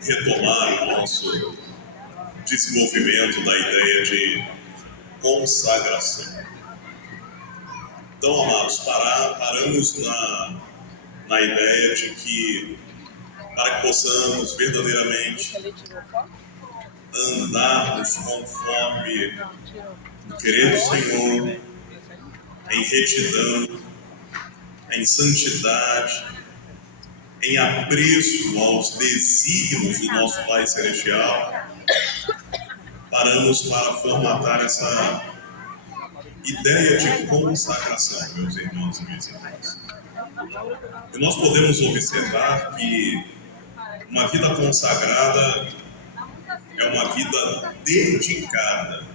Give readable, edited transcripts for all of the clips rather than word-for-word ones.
retomar o nosso desenvolvimento da ideia de consagração. Então, amados, paramos na ideia de que, para que possamos verdadeiramente andarmos conforme o querer do Senhor, em retidão, em santidade, em apreço aos desígnios do nosso Pai Celestial, paramos para formatar essa ideia de consagração, meus irmãos e minhas irmãs. E nós podemos observar que uma vida consagrada é uma vida dedicada.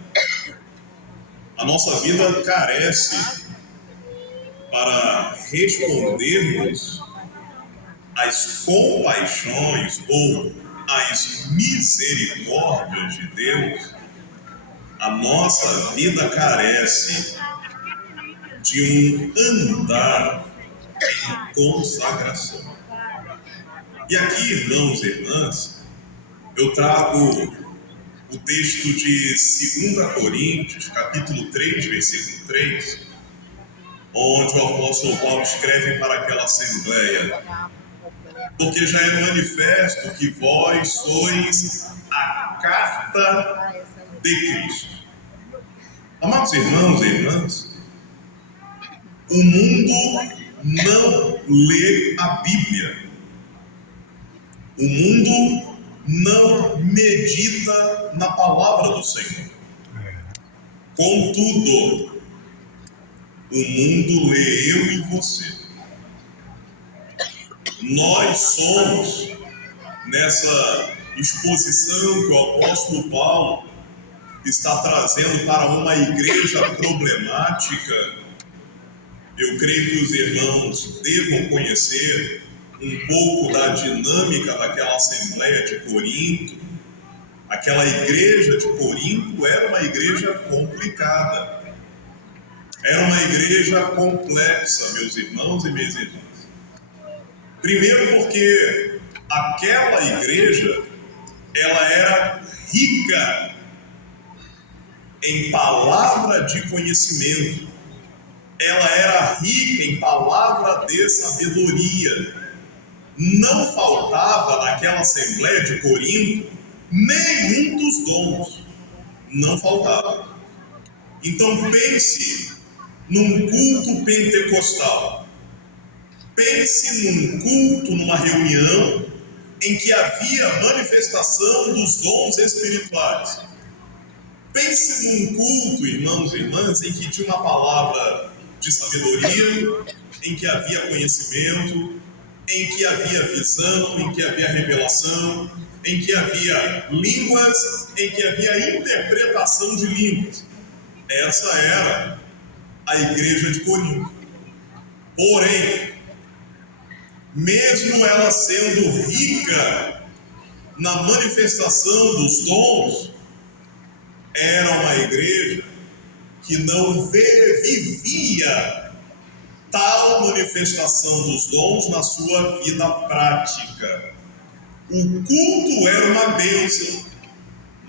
A nossa vida carece, para respondermos às compaixões ou às misericórdias de Deus, a nossa vida carece de um andar em consagração. E aqui, irmãos e irmãs, eu trago o texto de 2 Coríntios, capítulo 3, versículo 3, onde o apóstolo Paulo escreve para aquela assembleia: porque já é manifesto que vós sois a carta de Cristo. Amados irmãos e irmãs, o mundo não lê a Bíblia. O mundo não medita na palavra do Senhor. Contudo, o mundo lê eu e você. Nós somos, nessa exposição que o apóstolo Paulo está trazendo para uma igreja problemática, eu creio que os irmãos devam conhecer um pouco da dinâmica daquela assembleia de Corinto. Aquela igreja de Corinto era uma igreja complicada. Era uma igreja complexa, meus irmãos e minhas irmãs. Primeiro porque aquela igreja, ela era rica em palavra de conhecimento. Ela era rica em palavra de sabedoria. Não faltava naquela assembleia de Corinto nenhum dos dons. Não faltava. Então pense num culto pentecostal. Pense num culto, numa reunião em que havia manifestação dos dons espirituais. Pense num culto, irmãos e irmãs, em que tinha uma palavra de sabedoria, em que havia conhecimento, em que havia visão, em que havia revelação, em que havia línguas, em que havia interpretação de línguas. Essa era a igreja de Corinto. Porém, mesmo ela sendo rica na manifestação dos dons, era uma igreja que não vivia tal manifestação dos dons na sua vida prática. O culto era uma bênção,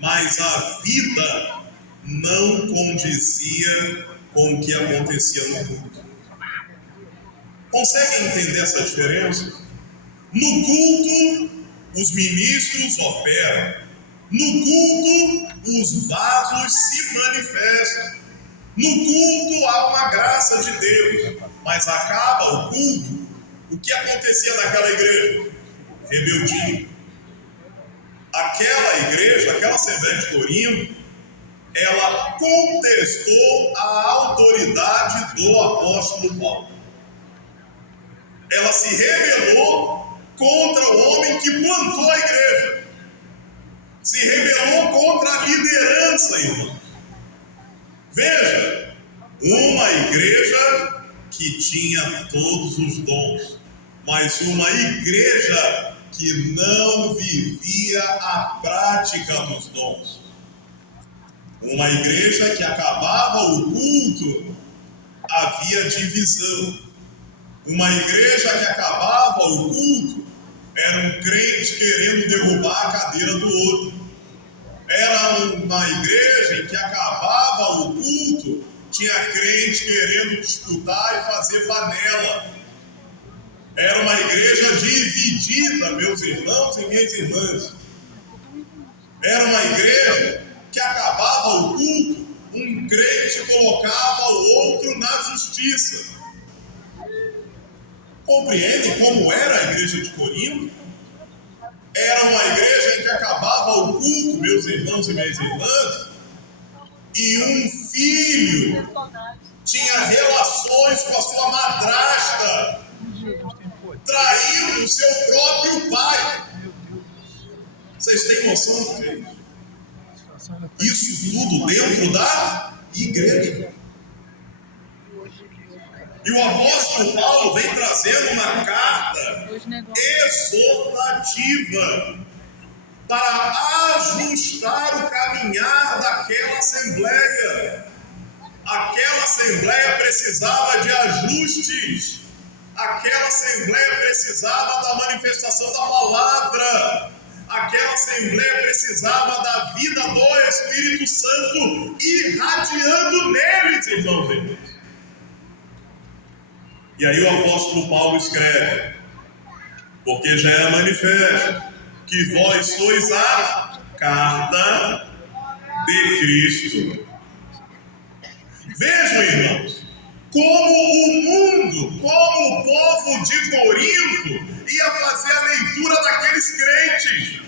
mas a vida não condizia com o que acontecia no culto. Conseguem entender essa diferença? No culto, os ministros operam. No culto, os vasos se manifestam. No culto, há uma graça de Deus. Mas acaba o culto, o que acontecia naquela igreja? Rebeldia. Aquela igreja, aquela assembleia de Corinto, ela contestou a autoridade do apóstolo Paulo. Ela se rebelou contra o homem que plantou a igreja. Se rebelou contra a liderança, irmão. Veja, uma igreja que tinha todos os dons, mas uma igreja que não vivia a prática dos dons. Uma igreja que acabava o culto, havia divisão. Uma igreja que acabava o culto, Era um crente querendo derrubar a cadeira do outro. Era uma igreja em que acabava o culto, tinha crente querendo disputar e fazer panela. Era uma igreja dividida, meus irmãos e minhas irmãs. Era uma igreja que acabava o culto, um crente colocava o outro na justiça. Compreende como era a igreja de Corinto? Era uma igreja em que acabava o culto, meus irmãos e minhas irmãs, e um filho tinha relações com a sua madrasta, traindo o seu próprio pai. Vocês têm noção do que é isso? Isso tudo dentro da igreja. E o apóstolo Paulo vem trazendo uma carta exortativa para ajustar o caminhar daquela assembleia. Aquela assembleia precisava de ajustes. Aquela assembleia precisava da manifestação da palavra. Aquela assembleia precisava da vida do Espírito Santo irradiando neles, irmãos e irmãs. E aí o apóstolo Paulo escreve: porque já é manifesto que vós sois a carta de Cristo. Vejam, irmãos, como o mundo, como o povo de Corinto ia fazer a leitura daqueles crentes.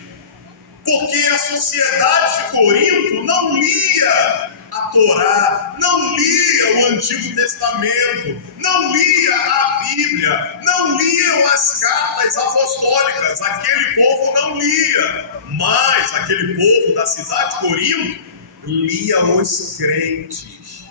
Porque a sociedade de Corinto não lia a Torá, não lia o Antigo Testamento, não lia a Bíblia, não liam as cartas apostólicas. Aquele povo não lia, mas aquele povo da cidade de Corinto lia os crentes.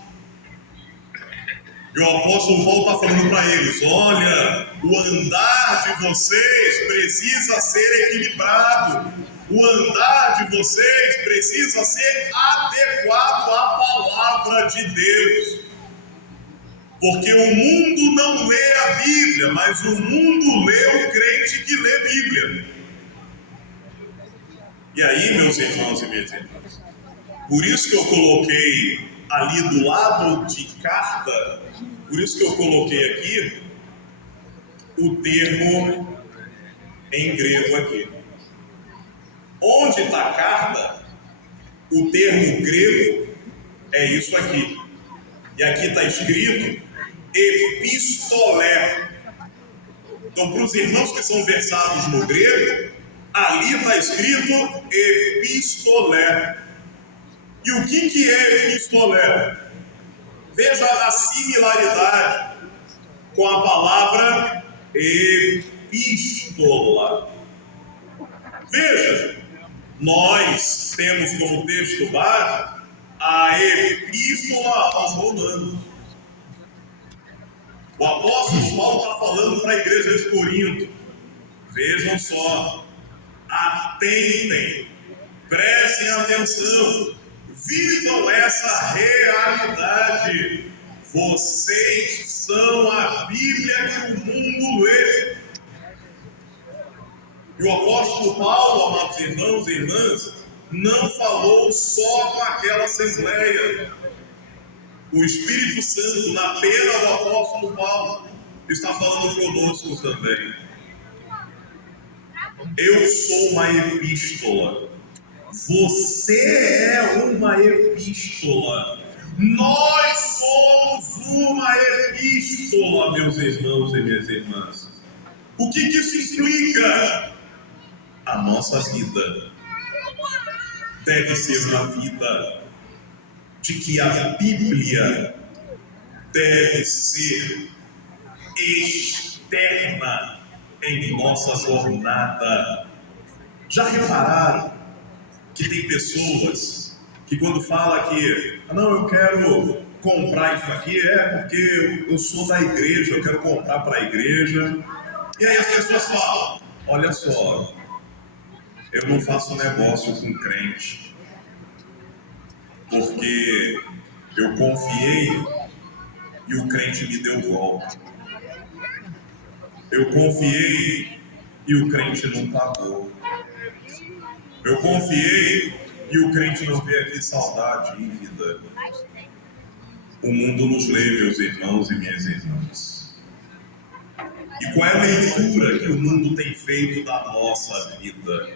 E o apóstolo Paulo está falando para eles: olha, o andar de vocês precisa ser equilibrado. O andar de vocês precisa ser adequado à palavra de Deus. Porque o mundo não lê a Bíblia, mas o mundo lê o crente que lê a Bíblia. E aí, meus irmãos e minhas irmãs, por isso que eu coloquei ali do lado de carta, por isso que eu coloquei aqui o termo em grego aqui. Onde está carta, o termo grego é isso aqui. E aqui está escrito epistolé. Então, para os irmãos que são versados no grego, ali está escrito epistolé. E o que é epistolé? Veja a similaridade com a palavra epístola. Veja, nós temos como texto base a epístola aos Romanos. O apóstolo Paulo está falando para a igreja de Corinto: vejam só, atentem, prestem atenção, vivam essa realidade. Vocês são a Bíblia que o mundo lê. E o apóstolo Paulo, amados irmãos e irmãs, não falou só com aquela assembleia. O Espírito Santo, na pena do apóstolo Paulo, está falando conosco também. Eu sou uma epístola. Você é uma epístola. Nós somos uma epístola, meus irmãos e minhas irmãs. O que isso implica? A nossa vida deve ser uma vida de que a Bíblia deve ser externa em nossa jornada. Já repararam que tem pessoas que quando fala que não, eu quero comprar isso aqui, porque eu sou da igreja, eu quero comprar para a igreja. E aí as pessoas falam: olha só, eu não faço negócio com crente, porque eu confiei e o crente me deu golpe. Eu confiei e o crente não pagou. Eu confiei e o crente não vê aqui saudade e vida. O mundo nos lê, meus irmãos e minhas irmãs. E qual é a leitura que o mundo tem feito da nossa vida?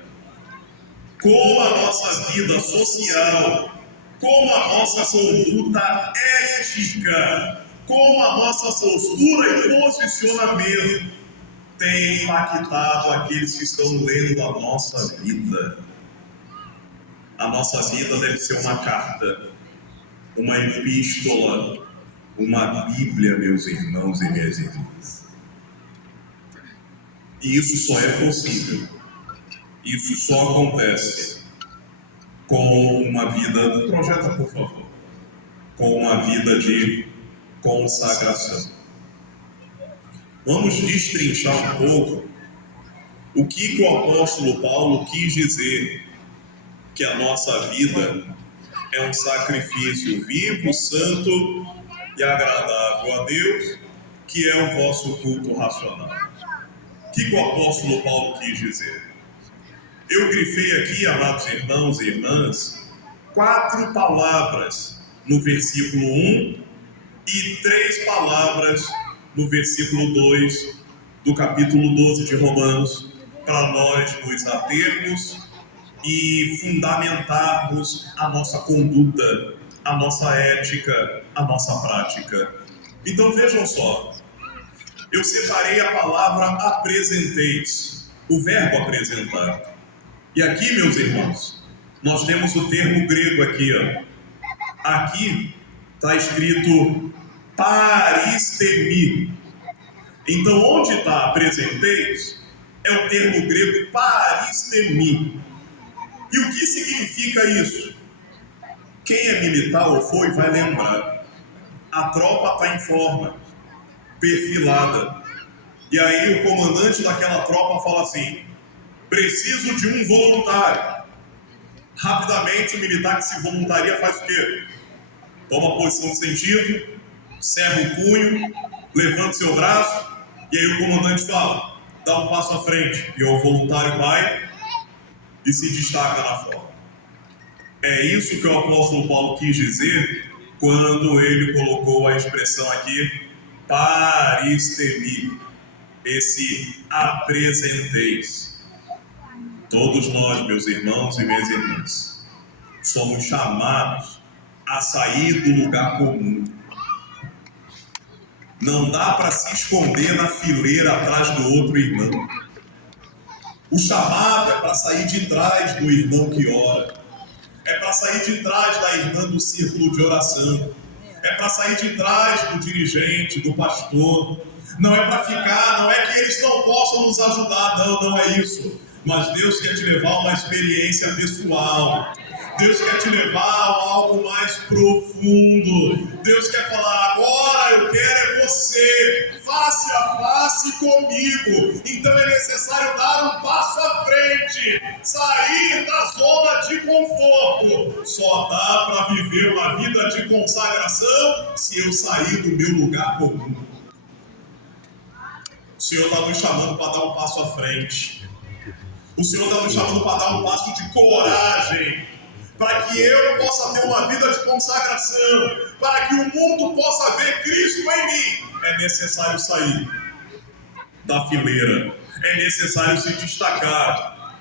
Como a nossa vida social, como a nossa conduta ética, como a nossa postura e posicionamento tem impactado aqueles que estão lendo a nossa vida. A nossa vida deve ser uma carta, uma epístola, uma Bíblia, meus irmãos e minhas irmãs. E isso só é possível, isso só acontece com uma vida, projeta por favor, com uma vida de consagração. Vamos destrinchar um pouco o que o apóstolo Paulo quis dizer que a nossa vida é um sacrifício vivo, santo e agradável a Deus, que é o vosso culto racional. O que o apóstolo Paulo quis dizer? Eu grifei aqui, amados irmãos e irmãs, 4 palavras no versículo 1 e 3 palavras no versículo 2 do capítulo 12 de Romanos, para nós nos atermos e fundamentarmos a nossa conduta, a nossa ética, a nossa prática. Então vejam só, eu separei a palavra apresenteis, o verbo apresentar. E aqui, meus irmãos, nós temos o termo grego aqui, ó. Aqui está escrito paristemi. Então, onde está apresenteis, é o termo grego paristemi. E o que significa isso? Quem é militar ou foi vai lembrar. A tropa está em forma, perfilada. E aí o comandante daquela tropa fala assim: preciso de um voluntário. Rapidamente o militar que se voluntaria faz o quê? Toma posição de sentido, cerra o punho, levanta seu braço, e aí o comandante fala: dá um passo à frente. E o voluntário vai e se destaca na forma. É isso que o apóstolo Paulo quis dizer quando ele colocou a expressão aqui, paristemi, esse apresenteis. Todos nós, meus irmãos e minhas irmãs, somos chamados a sair do lugar comum. Não dá para se esconder na fileira atrás do outro irmão. O chamado é para sair de trás do irmão que ora. É para sair de trás da irmã do círculo de oração. É para sair de trás do dirigente, do pastor. Não é para ficar, não é que eles não possam nos ajudar, não é isso. Mas Deus quer te levar a uma experiência pessoal. Deus quer te levar a algo mais profundo. Deus quer falar: agora eu quero é você, face a face comigo. Então é necessário dar um passo à frente, sair da zona de conforto. Só dá para viver uma vida de consagração se eu sair do meu lugar comum. O Senhor está nos chamando para dar um passo à frente. O Senhor está nos chamando para dar um passo de coragem, para que eu possa ter uma vida de consagração, para que o mundo possa ver Cristo em mim. É necessário sair da fileira, é necessário se destacar,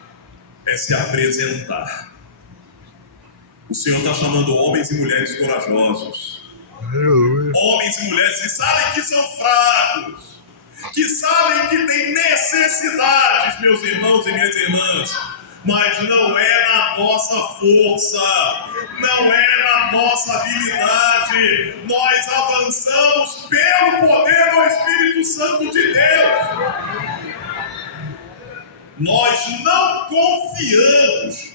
é se apresentar. O Senhor está chamando homens e mulheres corajosos, homens e mulheres que sabem que são fracos, que sabem que têm necessidades, meus irmãos e minhas irmãs, mas não é na nossa força, não é na nossa habilidade. Nós avançamos pelo poder do Espírito Santo de Deus. Nós não confiamos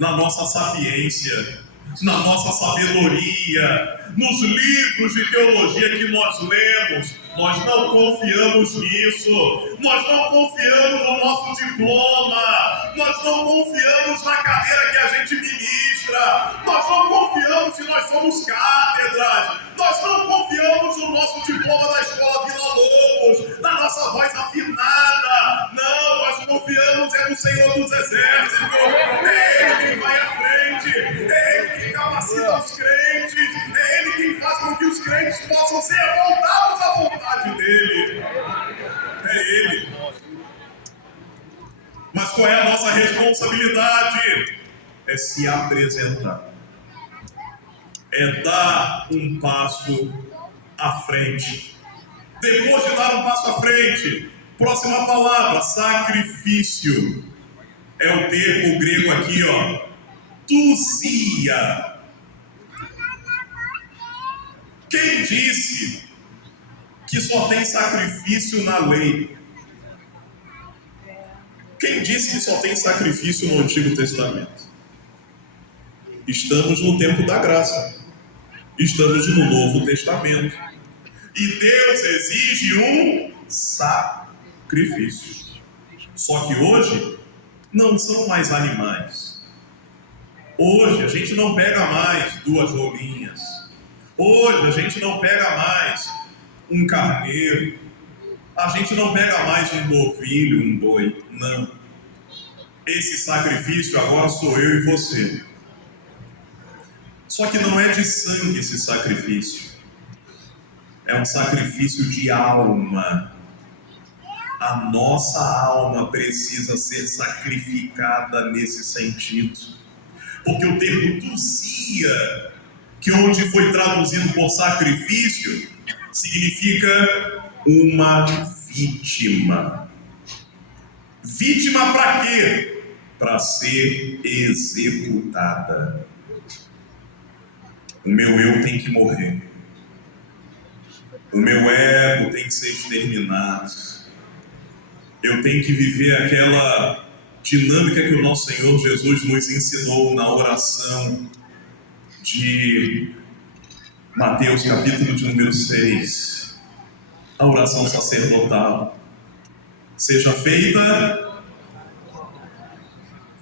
na nossa sapiência, na nossa sabedoria, nos livros de teologia que nós lemos. Nós não confiamos nisso. Nós não confiamos no nosso diploma. Nós não confiamos na cadeira que a gente ministra. Nós não confiamos se nós somos cátedras. Nós não confiamos no nosso diploma da escola Vila Lobos, na nossa voz afinada. Não, mas confiamos é no Senhor dos Exércitos. É Ele quem vai à frente, é Ele quem capacita os crentes, é Ele quem faz com que os crentes possam ser voltados à vontade dEle. É Ele. Mas qual é a nossa responsabilidade? É se apresentar. É dar um passo à frente. Depois de dar um passo à frente, próxima palavra, sacrifício. É o termo grego aqui, ó, dousia. Quem disse que só tem sacrifício na lei? Quem disse que só tem sacrifício no Antigo Testamento? Estamos no tempo da graça. Estamos no Novo Testamento. E Deus exige um sacrifício. Só que hoje não são mais animais. Hoje a gente não pega mais 2 rolinhas. Hoje a gente não pega mais um carneiro. A gente não pega mais um novilho, um boi. Não. Esse sacrifício agora sou eu e você. Só que não é de sangue esse sacrifício. É um sacrifício de alma. A nossa alma precisa ser sacrificada nesse sentido. Porque o termo dousia, que onde foi traduzido por sacrifício, significa uma vítima. Vítima para quê? Para ser executada. O meu eu tem que morrer. O meu ego tem que ser exterminado. Eu tenho que viver aquela dinâmica que o nosso Senhor Jesus nos ensinou na oração de Mateus, capítulo de número 6. A oração sacerdotal. Seja feita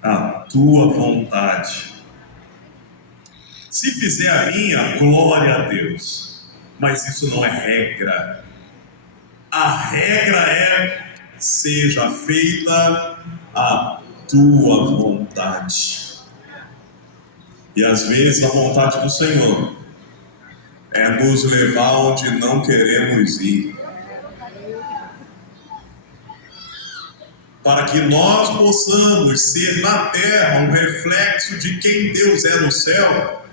a tua vontade. Se fizer a minha, glória a Deus. Mas isso não é regra. A regra é: seja feita a tua vontade. E às vezes a vontade do Senhor é nos levar onde não queremos ir. Para que nós possamos ser na terra um reflexo de quem Deus é no céu,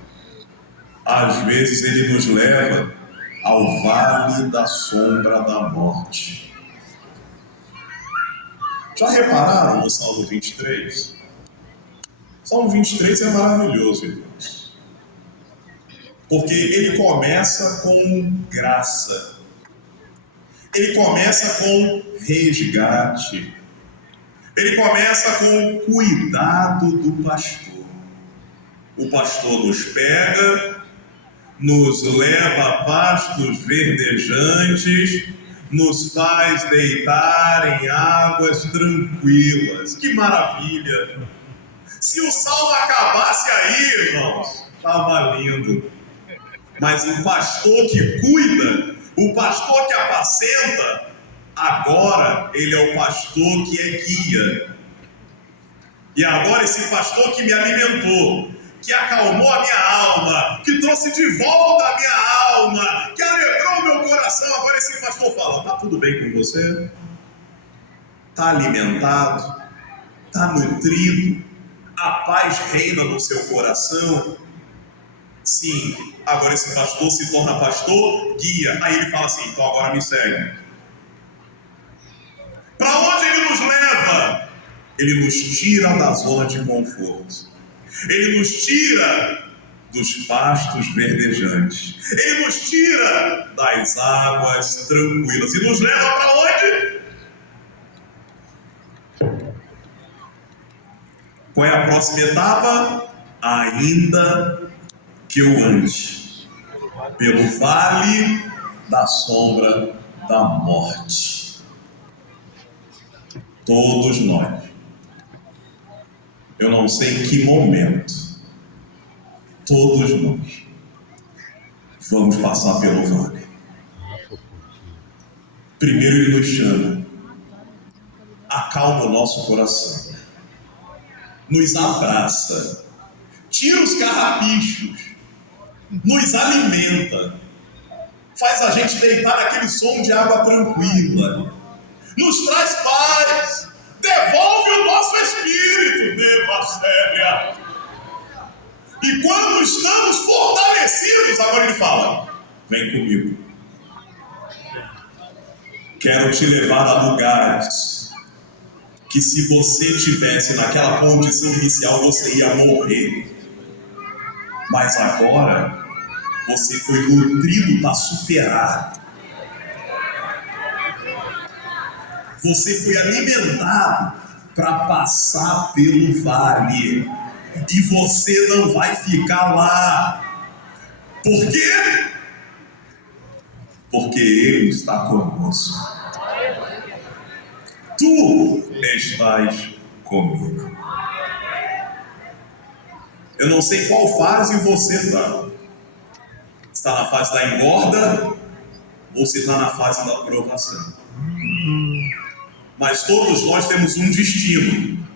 às vezes Ele nos leva ao vale da sombra da morte. Já repararam no Salmo 23? Salmo 23 é maravilhoso, irmãos. Porque ele começa com graça. Ele começa com resgate. Ele começa com cuidado do pastor. O pastor nos pega, nos leva a pastos verdejantes, nos faz deitar em águas tranquilas. Que maravilha! Se o salmo acabasse aí, irmãos, estava lindo. Mas o pastor que cuida, o pastor que apacenta, agora ele é o pastor que é guia. E agora esse pastor que me alimentou, que acalmou a minha alma, que trouxe de volta a minha alma, que alegrou o meu coração, agora esse pastor fala: está tudo bem com você? Está alimentado? Está nutrido? A paz reina no seu coração? Sim. Agora esse pastor se torna pastor guia. Aí ele fala assim: então agora me segue. Para onde ele nos leva? Ele nos tira da zona de conforto. Ele nos tira dos pastos verdejantes. Ele nos tira das águas tranquilas. E nos leva para onde? Qual é a próxima etapa? Ainda que eu ande pelo vale da sombra da morte. Todos nós. Eu não sei em que momento, todos nós vamos passar pelo vale. Primeiro ele nos chama. A acalma o nosso coração, nos abraça, tira os carrapichos, nos alimenta, faz a gente deitar naquele som de água tranquila, nos traz paz, devolve o nosso espírito, Devastéria. E quando estamos fortalecidos, agora ele fala: vem comigo. Quero te levar a lugares que, se você tivesse naquela condição inicial, você ia morrer. Mas agora você foi nutrido para superar. Você foi alimentado para passar pelo vale. E você não vai ficar lá. Por quê? Porque Ele está conosco. Tu estás comigo. Eu não sei qual fase você está. Está na fase da engorda ou se está na fase da provação. Mas todos nós temos um destino,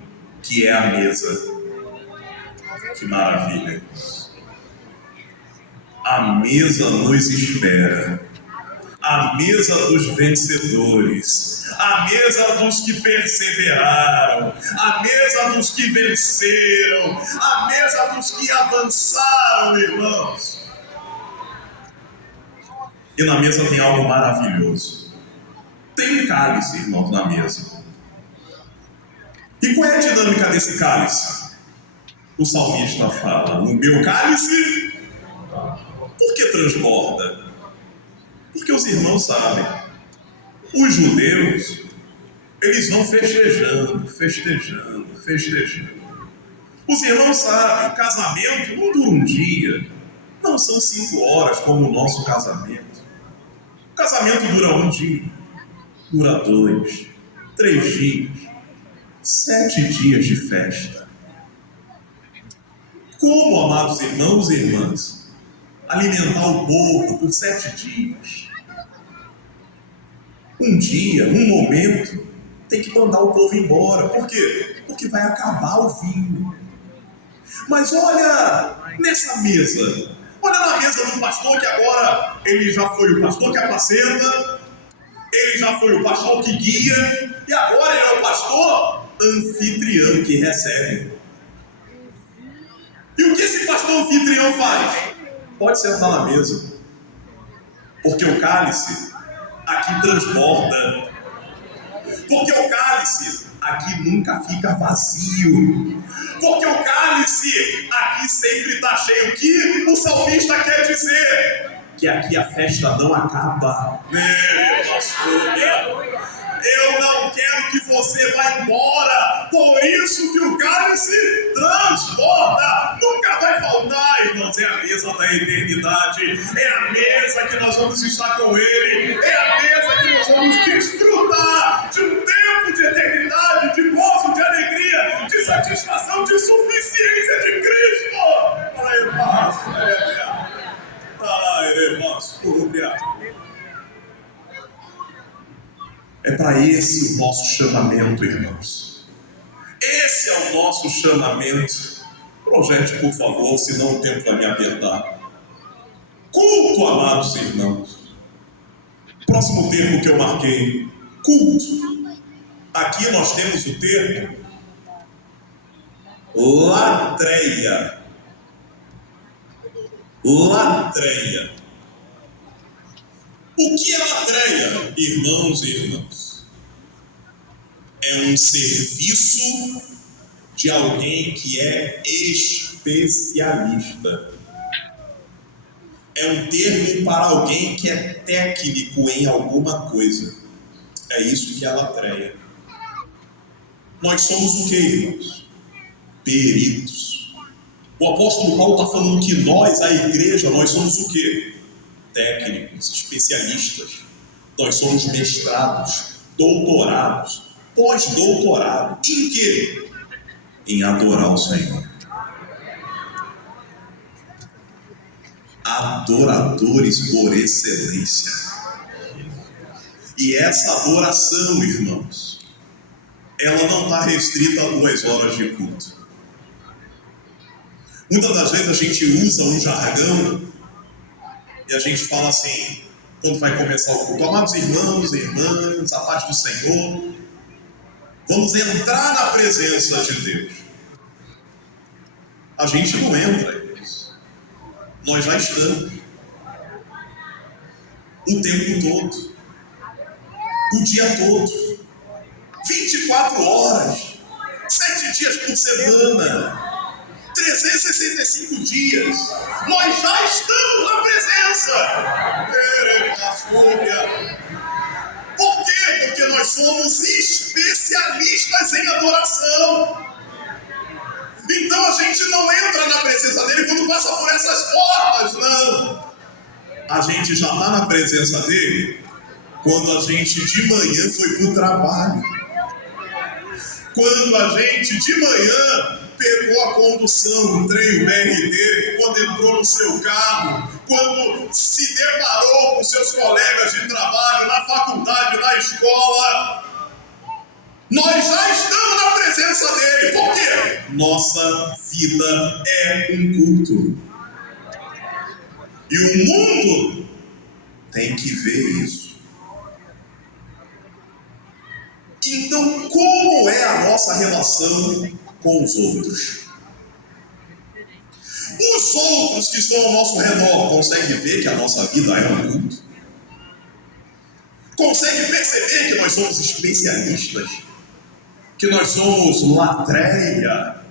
que é a mesa. Que maravilha! A mesa nos espera. A mesa dos vencedores. A mesa dos que perseveraram. A mesa dos que venceram. A mesa dos que avançaram, irmãos. E na mesa tem algo maravilhoso. Tem um cálice, irmãos, na mesa. E qual é a dinâmica desse cálice? O salmista fala: o meu cálice, por que transborda? Porque os irmãos sabem, os judeus, eles vão festejando. Os irmãos sabem, o casamento não dura um dia, não são 5 horas como o nosso casamento. O casamento dura um dia, dura 2, 3 dias, 7 dias de festa. Como, amados irmãos e irmãs, alimentar o povo por 7 dias? Um dia, um momento, tem que mandar o povo embora. Por quê? Porque vai acabar o vinho. Mas olha nessa mesa. Olha na mesa do pastor, que agora ele já foi o pastor que apacenta, ele já foi o pastor que guia, e agora ele é o pastor anfitrião que recebe. E o que esse pastor anfitrião faz? Pode sentar na mesa, porque o cálice aqui transborda, porque o cálice aqui nunca fica vazio, porque o cálice aqui sempre está cheio. O que o salmista quer dizer? Que aqui a festa não acaba. Eu não quero que você vá embora, por isso que o cálice transborda, nunca vai faltar, irmãos. É a mesa da eternidade, é a mesa que nós vamos estar com Ele, é a mesa que nós vamos desfrutar de um tempo de eternidade, de gozo, de alegria, de satisfação, de suficiência de Cristo. É para esse o nosso chamamento, irmãos. Esse é o nosso chamamento. Projete, por favor, senão o tempo vai me apertar. Culto, amados irmãos. Próximo termo que eu marquei: culto. Aqui nós temos o termo latreia. Latreia. O que é latreia, irmãos e irmãs? É um serviço de alguém que é especialista. É um termo para alguém que é técnico em alguma coisa. É isso que é latreia. Nós somos o que, irmãos? Peritos. O apóstolo Paulo está falando que nós, a igreja, nós somos o que? Técnicos, especialistas. Nós somos mestrados, doutorados, pós-doutorado. Em quê? Em adorar o Senhor. Adoradores por excelência. E essa adoração, irmãos, ela não está restrita a 2 horas de culto. Muitas das vezes a gente usa um jargão e a gente fala assim, quando vai começar o culto: amados irmãos e irmãs, a paz do Senhor, vamos entrar na presença de Deus. A gente não entra, irmãos. Nós já estamos. O tempo todo. O dia todo. 24 horas. 7 dias por semana. 365 dias. Nós já estamos na presença. Por quê? Porque nós somos especialistas em adoração. Então a gente não entra na presença dele quando passa por essas portas, não. A gente já está na presença dele quando a gente de manhã foi para o trabalho. Quando a gente de manhã pegou a condução do trem, o BRT, quando entrou no seu carro, quando se deparou com seus colegas de trabalho, na faculdade, na escola. Nós já estamos na presença dele. Por quê? Nossa vida é um culto. E o mundo tem que ver isso. Então, como é a nossa relação com os outros? Os outros que estão ao nosso redor conseguem ver que a nossa vida é um culto? Conseguem perceber que nós somos especialistas? Que nós somos latreia?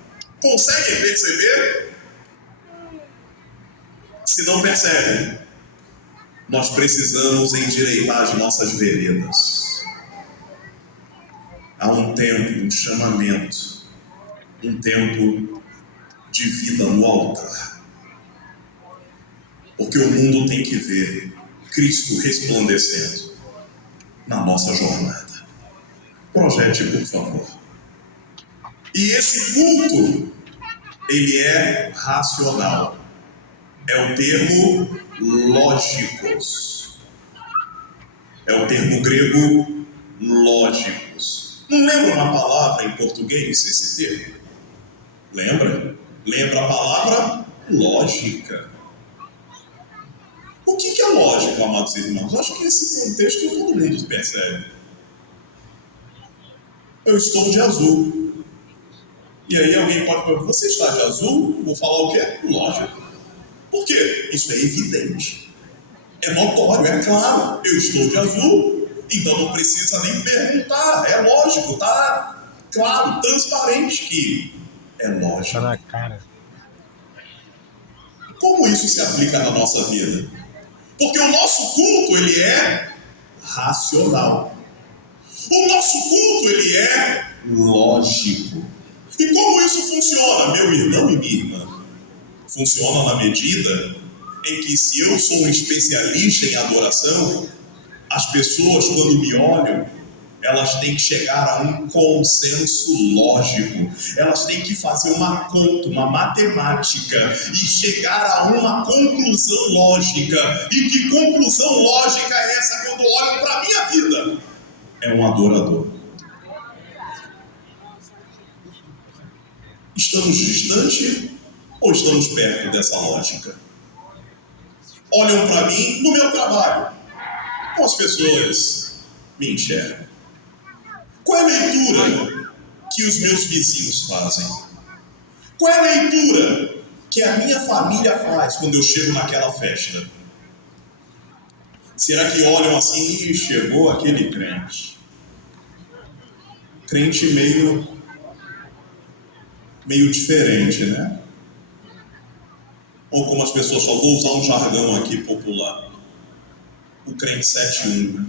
Conseguem perceber? Se não percebem, nós precisamos endireitar as nossas veredas. Há um tempo, um chamamento, um tempo de vida no altar. Porque o mundo tem que ver Cristo resplandecendo na nossa jornada. Projete, por favor. E esse culto, ele é racional. É o termo lógicos. É o termo grego lógicos. Não lembra uma palavra em português esse termo? Lembra? Lembra a palavra lógica. O que é lógica, amados irmãos? Eu acho que esse contexto todo mundo percebe. Eu estou de azul. E aí alguém pode perguntar: você está de azul? Vou falar o quê? Lógico. Por quê? Isso é evidente. É notório, é claro. Eu estou de azul, então não precisa nem perguntar. É lógico, está claro, transparente que é lógico. Está na cara. Como isso se aplica na nossa vida? Porque o nosso culto, ele é racional. O nosso culto, ele é lógico. E como isso funciona, meu irmão e minha irmã? Funciona na medida em que, se eu sou um especialista em adoração, as pessoas, quando me olham, elas têm que chegar a um consenso lógico. Elas têm que fazer uma conta, uma matemática e chegar a uma conclusão lógica. E que conclusão lógica é essa quando olham para a minha vida? É um adorador. Estamos distantes ou estamos perto dessa lógica? Olham para mim no meu trabalho. Como as pessoas me enxergam? Qual é a leitura que os meus vizinhos fazem? Qual é a leitura que a minha família faz quando eu chego naquela festa? Será que olham assim: chegou aquele crente? Crente meio diferente, né? Ou como as pessoas falam, vou usar um jargão aqui popular: o crente 7-1, né?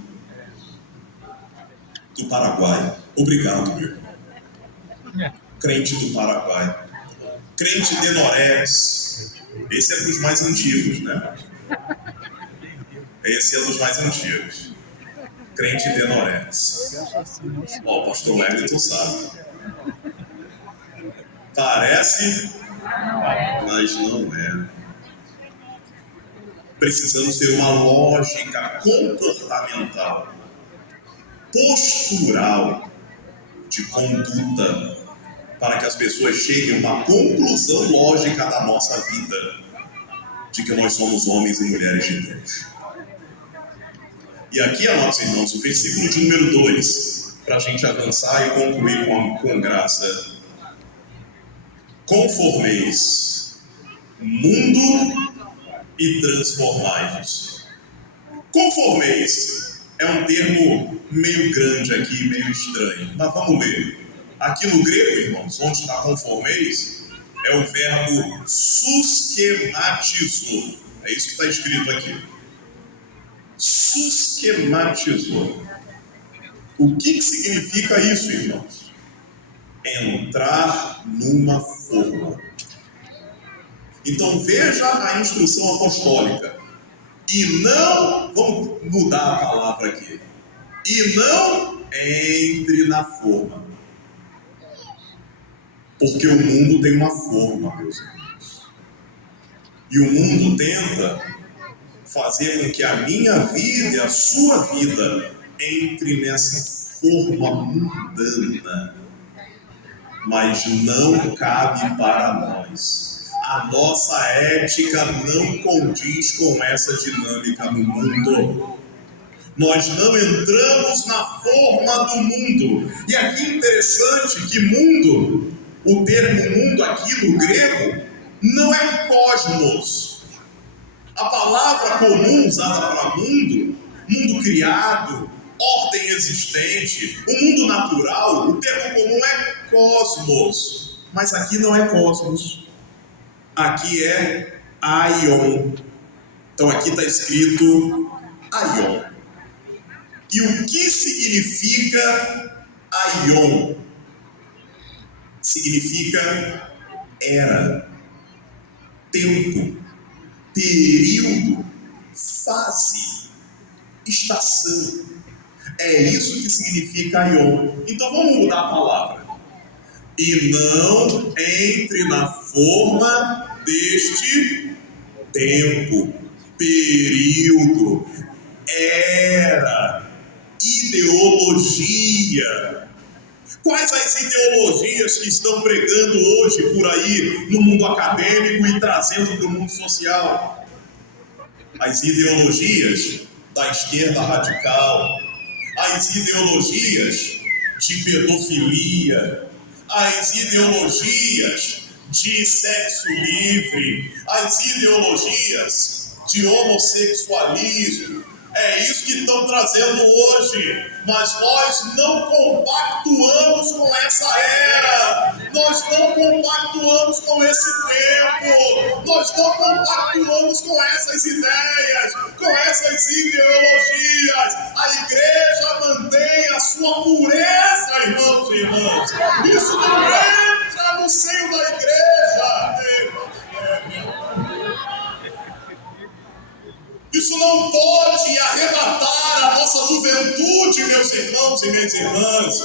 Do Paraguai. Obrigado, meu irmão. Crente do Paraguai. Crente de Norex. Esse é dos mais antigos, né? Esse é dos mais antigos. Crente de Norex. Ó, o pastor Wellington sabe. Parece, mas não é. Precisamos ter uma lógica comportamental, postural, de conduta, para que as pessoas cheguem a uma conclusão lógica da nossa vida, de que nós somos homens e mulheres de Deus. E aqui, amados irmãos, o versículo de número 2, para a gente avançar e concluir com graça. Conformeis mundo e transformai-vos. Conformeis é um termo meio grande aqui, meio estranho, mas vamos ler. Aqui no grego, irmãos, onde está conformeis, é o verbo suschematizo. É isso que está escrito aqui. Suschematizo. O que significa isso, irmãos? Entrar numa forma. Então veja a instrução apostólica. E não, vamos mudar a palavra aqui. E não entre na forma. Porque o mundo tem uma forma, meus irmãos. E o mundo tenta fazer com que a minha vida e a sua vida entre nessa forma mundana. Mas não cabe para nós. A nossa ética não condiz com essa dinâmica no mundo. Nós não entramos na forma do mundo. E aqui é interessante que mundo, o termo mundo aqui no grego, não é cosmos. A palavra comum usada para mundo, mundo criado, ordem existente, o mundo natural, o termo comum é cosmos. Mas aqui não é cosmos. Aqui é aion. Então aqui está escrito aion. E o que significa aion? Significa era, tempo, período, fase, estação. É isso que significa aion. Então vamos mudar a palavra. E não entre na forma deste tempo, período, era, ideologia. Quais as ideologias que estão pregando hoje por aí no mundo acadêmico e trazendo para o mundo social? As ideologias da esquerda radical, as ideologias de pedofilia, as ideologias de sexo livre, as ideologias de homossexualismo. É isso que estão trazendo hoje, mas nós não compactuamos com essa era, nós não compactuamos com esse tempo, nós não compactuamos com essas ideias, com essas ideologias. A igreja mantém a sua pureza, irmãos e irmãs. Isso não entra no seio da igreja. Isso não pode arrebatar a nossa juventude, meus irmãos e minhas irmãs.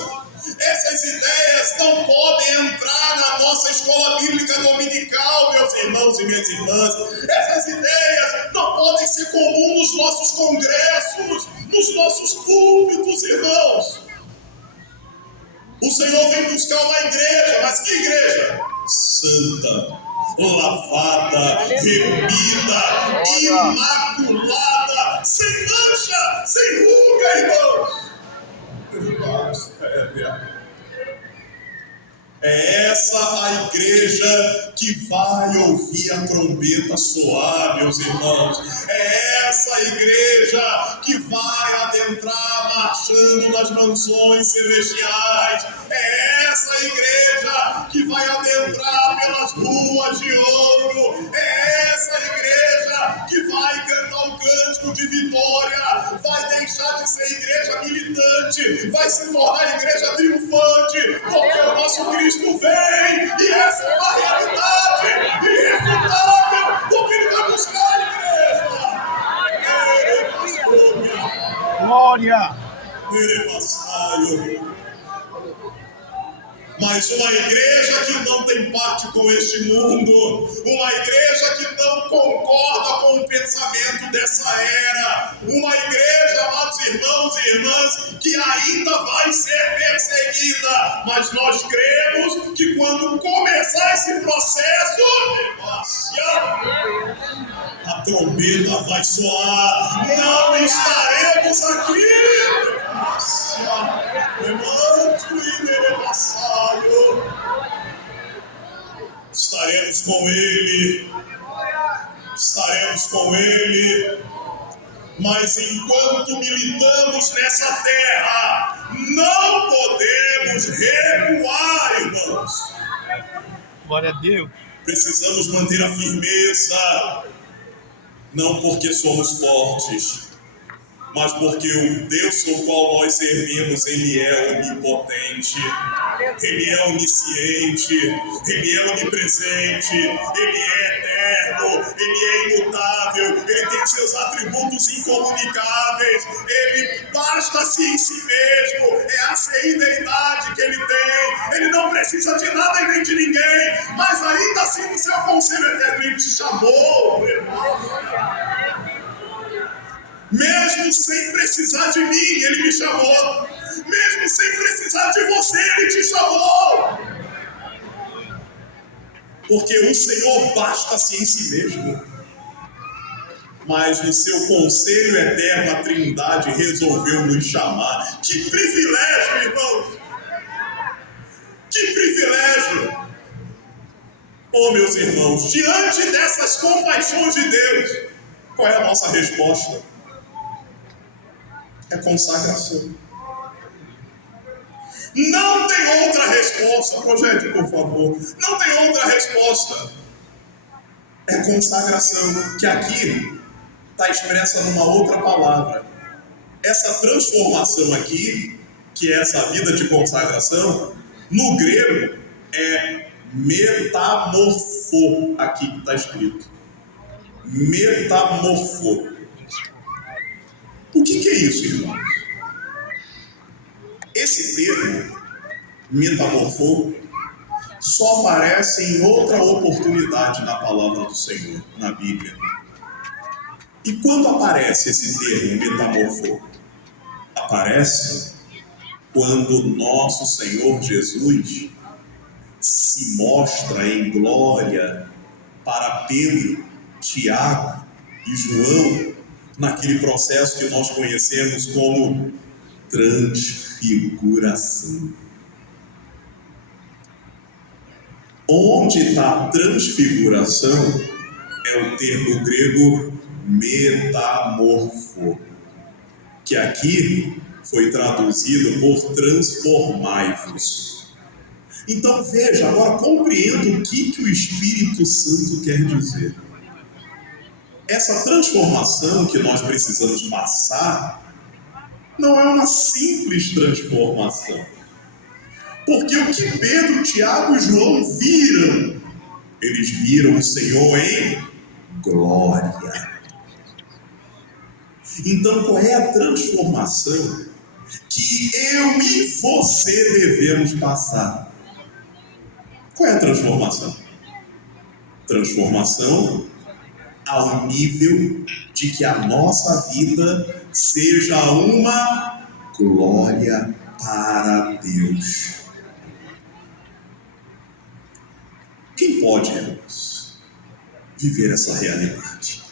Essas ideias não podem entrar na nossa escola bíblica dominical, meus irmãos e minhas irmãs. Essas ideias não podem ser comuns nos nossos congressos, nos nossos púlpitos, irmãos. O Senhor vem buscar uma igreja, mas que igreja? Santa, lavada, remida, imaculada, sem mancha, sem ruga, irmãos. É essa a igreja que vai ouvir a trombeta soar, meus irmãos. É essa a igreja que vai adentrar marchando nas mansões celestiais. É essa a igreja que vai adentrar pelas ruas de ouro. É essa a igreja que vai cantar o cântico de vitória. Vai deixar de ser igreja militante, vai se tornar igreja triunfante, porque o nosso Cristo vem, e essa é uma realidade irrefutável do que ele vai buscar, igreja. Glória! Mas uma igreja que não tem parte com este mundo, uma igreja que não concorda com o pensamento dessa era, uma igreja, amados irmãos e irmãs, que ainda vai ser perseguida, mas nós cremos que quando começar esse processo, a trombeta vai soar, não estaremos aqui. Estaremos com Ele, estaremos com Ele, mas enquanto militamos nessa terra, não podemos recuar, irmãos. Glória a Deus. Precisamos manter a firmeza, não porque somos fortes, mas porque o Deus ao qual nós servimos, Ele é onipotente, Ele é onisciente, Ele é onipresente, Ele é eterno, Ele é imutável, Ele tem seus atributos incomunicáveis, Ele basta-se em si mesmo, é a deidade que Ele tem, Ele não precisa de nada e nem de ninguém, mas ainda assim no seu conselho eterno Ele te chamou, meu irmão. Mesmo sem precisar de mim, Ele me chamou. Mesmo sem precisar de você, Ele te chamou. Porque o Senhor basta-se em si mesmo. Mas no seu conselho eterno, a Trindade resolveu nos chamar. Que privilégio, irmãos! Que privilégio! Oh, meus irmãos, diante dessas compaixões de Deus, qual é a nossa resposta? É consagração. Não tem outra resposta. Projete, por favor. Não tem outra resposta. É consagração, que aqui está expressa numa outra palavra. Essa transformação aqui, que é essa vida de consagração, no grego é metamorfo, aqui que está escrito. Metamorfo. O que é isso, irmãos? Esse termo, metamorfo, só aparece em outra oportunidade na palavra do Senhor, na Bíblia. E quando aparece esse termo, metamorfo? Aparece quando nosso Senhor Jesus se mostra em glória para Pedro, Tiago e João, naquele processo que nós conhecemos como transfiguração. Onde está transfiguração é o termo grego metamorfo, que aqui foi traduzido por transformai-vos. Então veja, agora compreenda o que o Espírito Santo quer dizer. Essa transformação que nós precisamos passar não é uma simples transformação. Porque o que Pedro, Tiago e João viram, eles viram o Senhor em glória. Então qual é a transformação que eu e você devemos passar? Qual é a transformação? Transformação ao nível de que a nossa vida seja uma glória para Deus. Quem pode, irmãos, viver essa realidade?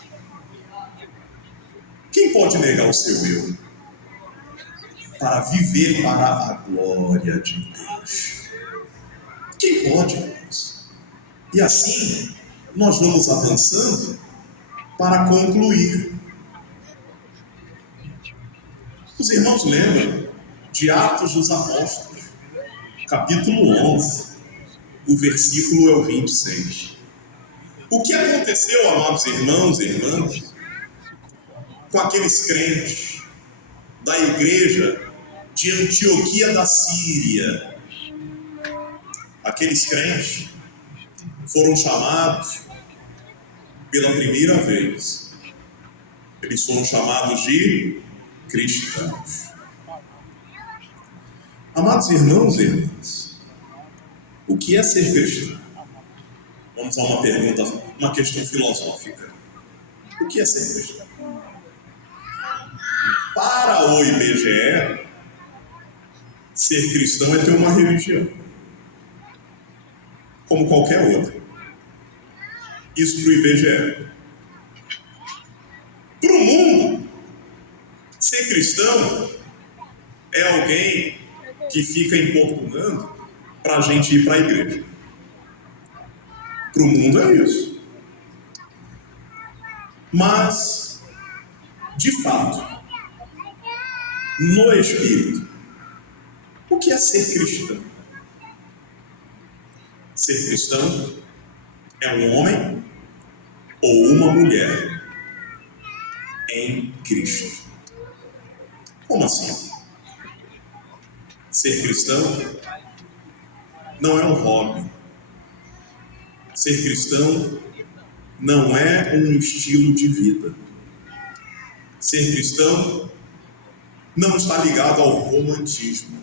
Quem pode negar o seu eu para viver para a glória de Deus? Quem pode, irmãos? E assim, nós vamos avançando para concluir. Os irmãos lembram de Atos dos Apóstolos, capítulo 11, o versículo é o 26. O que aconteceu, amados irmãos e irmãs, com aqueles crentes da igreja de Antioquia da Síria? Aqueles crentes foram chamados pela primeira vez. Eles foram chamados de cristãos. Amados irmãos e irmãs, O que é ser cristão? Vamos a uma pergunta, uma questão filosófica. O que é ser cristão? Para o IBGE, ser cristão é ter uma religião, como qualquer outra. Isso para o IBGE. Para o mundo, ser cristão é alguém que fica importunando para a gente ir para a igreja. Para o mundo é isso. Mas, de fato, no espírito, o que é ser cristão? Ser cristão é um homem ou uma mulher em Cristo. Como assim? Ser cristão não é um hobby. Ser cristão não é um estilo de vida. Ser cristão não está ligado ao romantismo.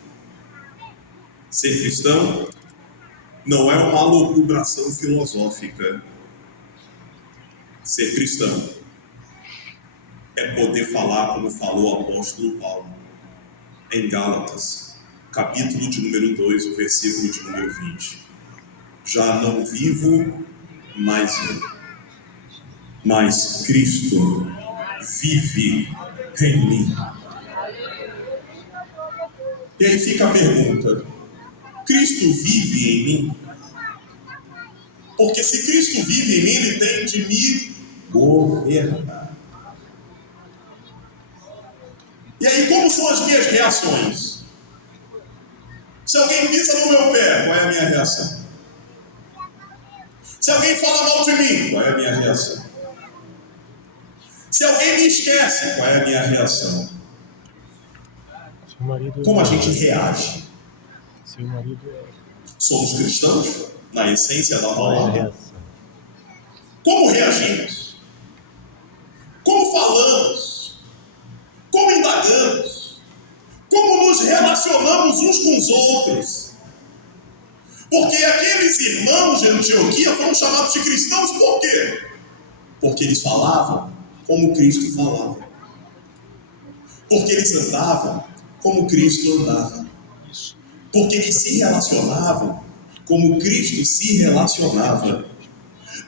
Ser cristão não é uma alocubração filosófica. Ser cristão é poder falar como falou o apóstolo Paulo em Gálatas, capítulo de número 2, o versículo de número 20. Já não vivo mais eu, mas Cristo vive em mim. E aí fica a pergunta: Cristo vive em mim? Porque se Cristo vive em mim, Ele tem de me governar. E aí, como são as minhas reações? Se alguém pisa no meu pé, qual é a minha reação? Se alguém fala mal de mim, qual é a minha reação? Se alguém me esquece, qual é a minha reação? Como a gente reage? Somos cristãos, na essência da palavra. Como reagimos? Como falamos? Como indagamos? Como nos relacionamos uns com os outros? Porque aqueles irmãos de Antioquia foram chamados de cristãos por quê? Porque eles falavam como Cristo falava. Porque eles andavam como Cristo andava. Porque eles se relacionavam como Cristo se relacionava.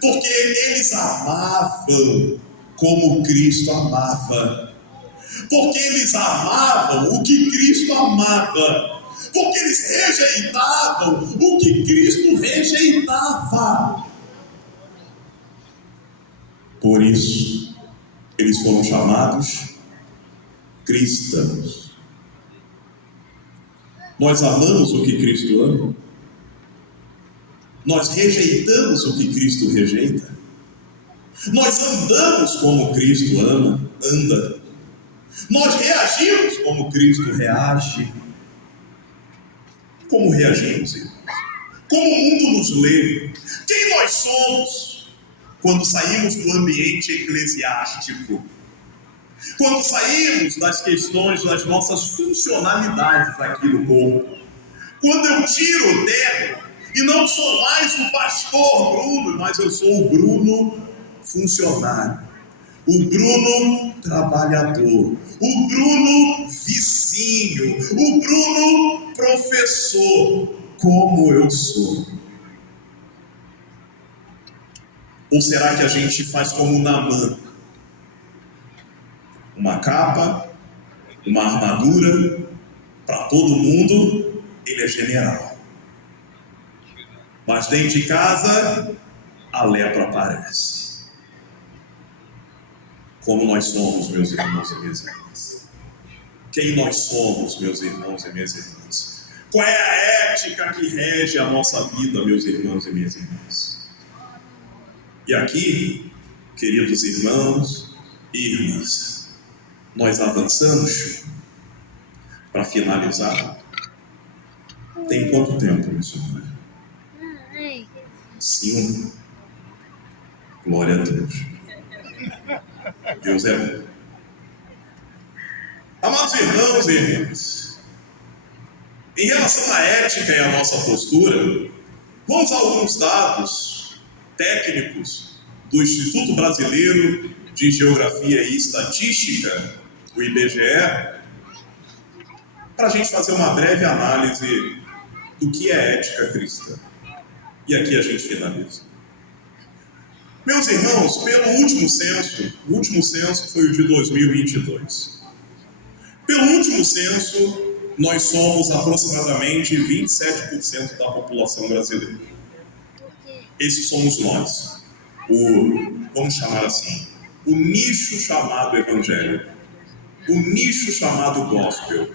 Porque eles amavam como Cristo amava. Porque eles amavam o que Cristo amava. Porque eles rejeitavam o que Cristo rejeitava. Por isso, eles foram chamados cristãos. Nós amamos o que Cristo ama. Nós rejeitamos o que Cristo rejeita. Nós andamos como Cristo anda. Nós reagimos como Cristo reage. Como reagimos, irmãos? Como o mundo nos lê? Quem nós somos quando saímos do ambiente eclesiástico? Quando saímos das questões das nossas funcionalidades aqui no corpo? Quando eu tiro o terno e não sou mais o pastor Bruno, mas eu sou o Bruno funcionário, o Bruno trabalhador, o Bruno vizinho, o Bruno professor, como eu sou. Ou será que a gente faz como Naamã? Uma capa, uma armadura, para todo mundo, ele é general. Mas dentro de casa, a lepra aparece. Como nós somos, meus irmãos e minhas irmãs? Quem nós somos, meus irmãos e minhas irmãs? Qual é a ética que rege a nossa vida, meus irmãos e minhas irmãs? E aqui, queridos irmãos e irmãs, nós avançamos para finalizar. Tem quanto tempo, meu senhor? 5. Glória a Deus. Deus é bom. Amados irmãos e irmãs, em relação à ética e à nossa postura, Vamos a alguns dados técnicos do Instituto Brasileiro de Geografia e Estatística, o IBGE, para a gente fazer uma breve análise do que é ética cristã. E aqui a gente finaliza. Meus irmãos, pelo último censo, o último censo foi o de 2022. Pelo último censo, nós somos aproximadamente 27% da população brasileira. Esses somos nós. Vamos chamar assim, o nicho chamado evangélico, o nicho chamado gospel.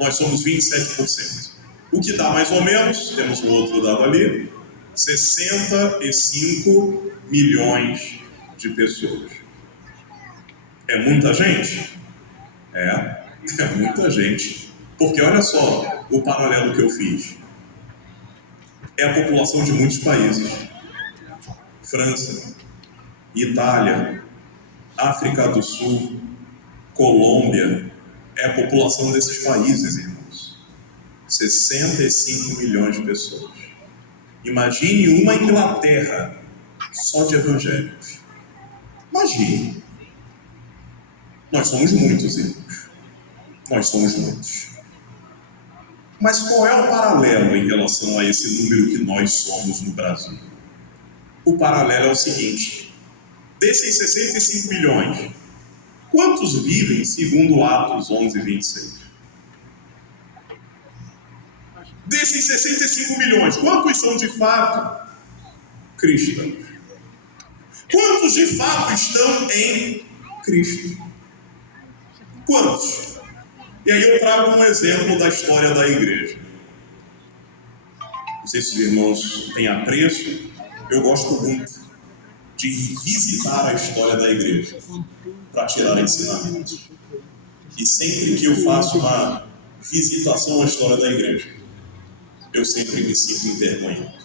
Nós somos 27%. O que dá mais ou menos, temos um outro dado ali, 65 milhões de pessoas. É muita gente? É muita gente. Porque olha só o paralelo que eu fiz. É a população de muitos países. França, Itália, África do Sul, Colômbia. É a população desses países, irmãos. 65 milhões de pessoas. Imagine uma Inglaterra só de evangélicos. Imagine. Nós somos muitos, irmãos. Nós somos muitos. Mas qual é o paralelo em relação a esse número que nós somos no Brasil? O paralelo é o seguinte: desses 65 milhões, quantos vivem segundo Atos 11:26? Desses 65 milhões, quantos são de fato cristãos? Quantos de fato estão em Cristo? Quantos? E aí eu trago um exemplo da história da igreja. Não sei se os irmãos têm apreço, eu gosto muito de visitar a história da igreja para tirar ensinamentos. E sempre que eu faço uma visitação à história da igreja, eu sempre me sinto envergonhado.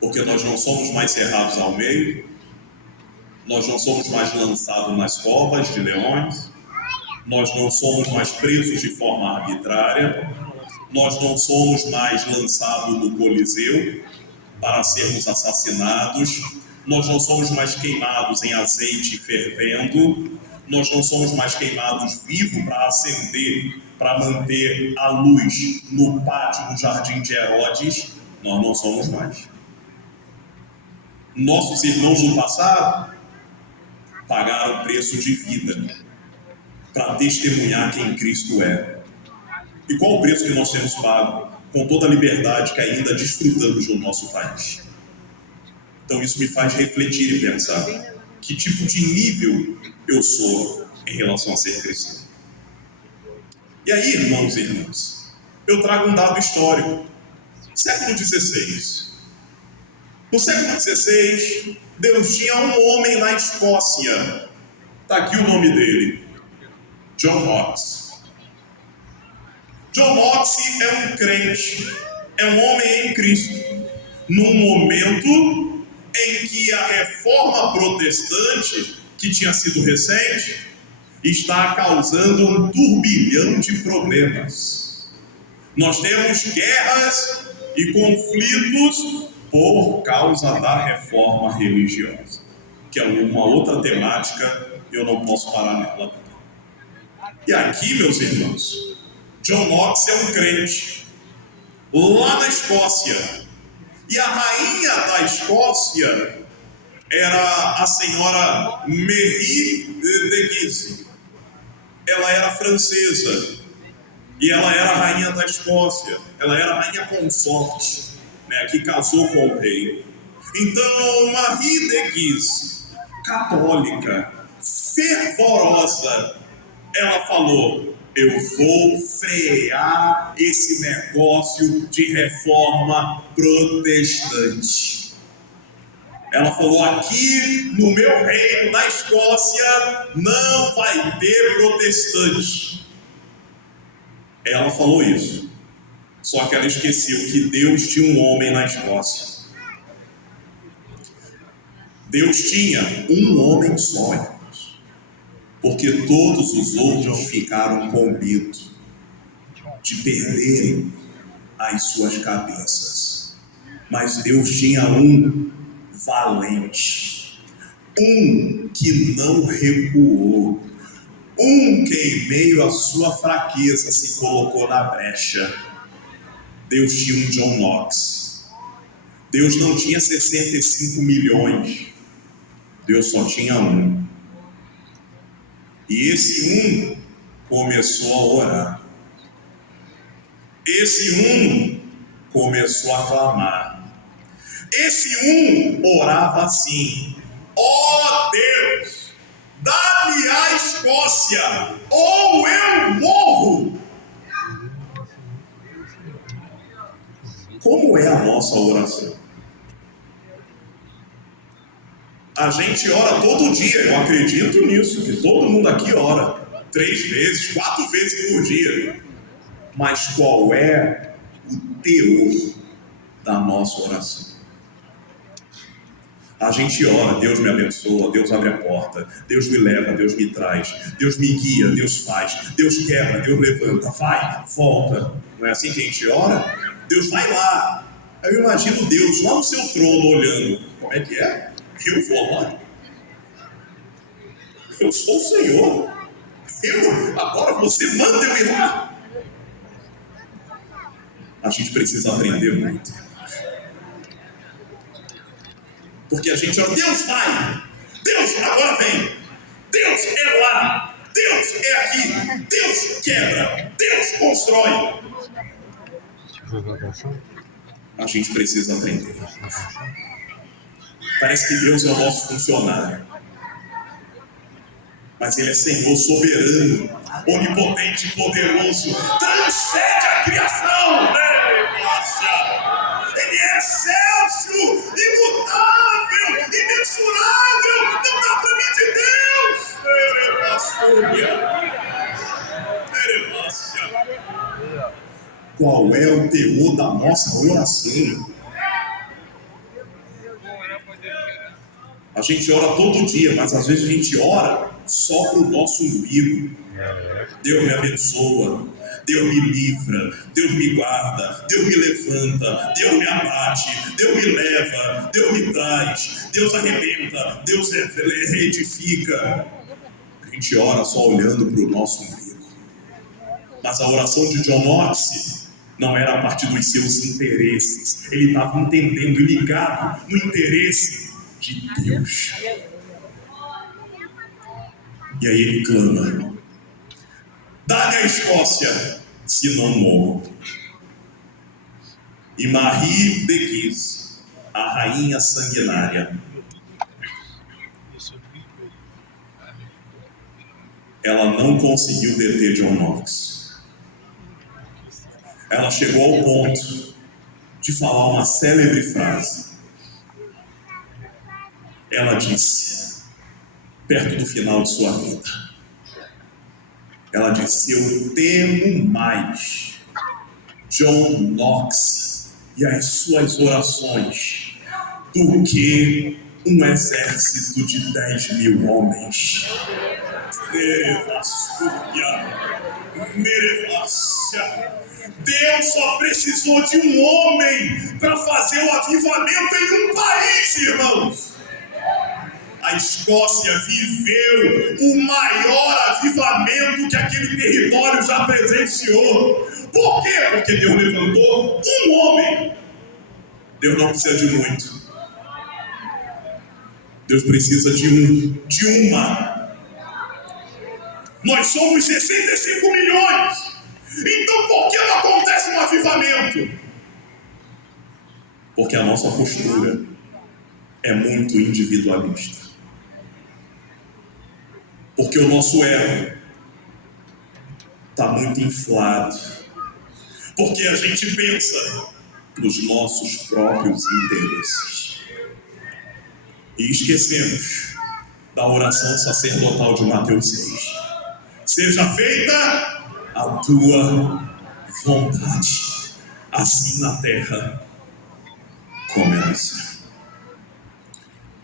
Porque nós não somos mais cerrados ao meio, nós não somos mais lançados nas covas de leões, nós não somos mais presos de forma arbitrária, nós não somos mais lançados no Coliseu para sermos assassinados, nós não somos mais queimados em azeite fervendo, nós não somos mais queimados vivos para acender, para manter a luz no pátio do Jardim de Herodes. Nós não somos mais. Nossos irmãos do passado pagaram preço de vida para testemunhar quem Cristo é. E qual o preço que nós temos pago com toda a liberdade que ainda desfrutamos no nosso país? Então isso me faz refletir e pensar que tipo de nível eu sou em relação a ser cristão. E aí, irmãos e irmãs, eu trago um dado histórico. Século XVI. No século XVI, Deus tinha um homem na Escócia. Está aqui o nome dele. John Knox. John Knox é um crente, é um homem em Cristo, num momento em que a reforma protestante, que tinha sido recente, está causando um turbilhão de problemas. Nós temos guerras e conflitos por causa da reforma religiosa, que é uma outra temática, eu não posso parar nela. E aqui, meus irmãos, John Knox é um crente, lá na Escócia. E a rainha da Escócia era a senhora Marie de Guise. Ela era francesa. E ela era a rainha da Escócia. Ela era a rainha consorte, né, que casou com o rei. Então, Marie de Guise, católica, fervorosa, ela falou: eu vou frear esse negócio de reforma protestante. Ela falou: aqui no meu reino, na Escócia, não vai ter protestante. Ela falou isso. Só que ela esqueceu que Deus tinha um homem na Escócia. Deus tinha um homem só, irmãos, porque todos os outros ficaram com medo de perderem as suas cabeças. Mas Deus tinha um valente, um que não recuou, um que em meio à sua fraqueza se colocou na brecha. Deus tinha um John Knox. Deus não tinha 65 milhões. Deus só tinha um. E esse um começou a orar. Esse um começou a clamar. Esse um orava assim: ó Deus, dá-me a Escócia, ou eu morro. Como é a nossa oração? A gente ora todo dia, eu acredito nisso, que todo mundo aqui ora 3 vezes, 4 vezes por dia. Mas qual é o teor da nossa oração? A gente ora, Deus me abençoa, Deus abre a porta, Deus me leva, Deus me traz, Deus me guia, Deus faz, Deus quebra, Deus levanta, vai, volta. Não é assim que a gente ora? Deus vai lá. Eu imagino Deus lá no seu trono olhando. Como é que é? Eu vou lá. Eu sou o Senhor. Agora você manda eu ir lá. A gente precisa aprender muito. Porque a gente ora, Deus vai. Deus agora vem. Deus é lá. Deus é aqui. Deus quebra. Deus constrói. A gente precisa aprender. Parece que Deus é o nosso funcionário. Mas Ele é Senhor soberano, onipotente e poderoso. Transcende a criação. Ele é excelso, imutável, imensurável. Não dá para mim de Deus. Qual é o teor da nossa oração? A gente ora todo dia, mas às vezes a gente ora só para o nosso umbigo. Deus me abençoa, Deus me livra, Deus me guarda, Deus me levanta, Deus me abate, Deus me leva, Deus me traz, Deus arrebenta, Deus reedifica. A gente ora só olhando para o nosso umbigo. Mas a oração de John Knox não era a partir dos seus interesses. Ele estava entendendo e ligado no interesse de Deus. E aí ele clama: dá-me a Escócia, se não morro. E Marie de Guise, a rainha sanguinária, ela não conseguiu deter John Knox. Ela chegou ao ponto de falar uma célebre frase. Ela disse, perto do final de sua vida, ela disse: eu temo mais John Knox e as suas orações do que um exército de 10 mil homens. Deus só precisou de um homem para fazer o avivamento em um país, irmãos. A Escócia viveu o maior avivamento que aquele território já presenciou. Por quê? Porque Deus levantou um homem. Deus não precisa de muito. Deus precisa de uma. Nós somos 65 milhões. Então por que não acontece um avivamento? Porque a nossa postura é muito individualista. Porque o nosso ego está muito inflado. Porque a gente pensa nos nossos próprios interesses. E esquecemos da oração sacerdotal de Mateus 6. Seja feita a tua vontade, assim na terra como é no céu.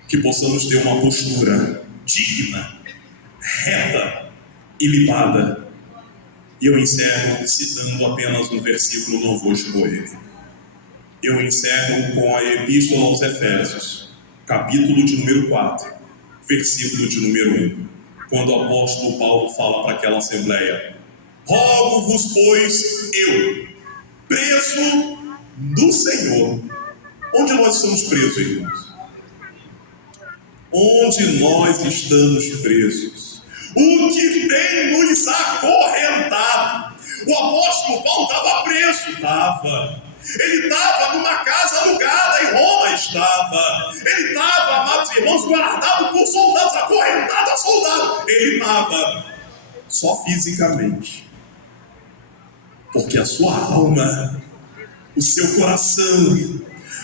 Que possamos ter uma postura digna, reta, ilibada E eu encerro citando apenas um versículo, não vou expor ele. Eu encerro com a Epístola aos Efésios, capítulo de número 4, versículo de número 1, quando o apóstolo Paulo fala para aquela assembleia: rogo-vos, pois, eu, preso do Senhor. Onde nós estamos presos, irmãos? Onde nós estamos presos? O que tem nos acorrentado? O apóstolo Paulo estava preso, estava. Ele estava numa casa alugada em Roma, estava. Ele estava, amados irmãos, guardado por soldados, acorrentado a soldado. Ele estava só fisicamente, porque a sua alma, o seu coração,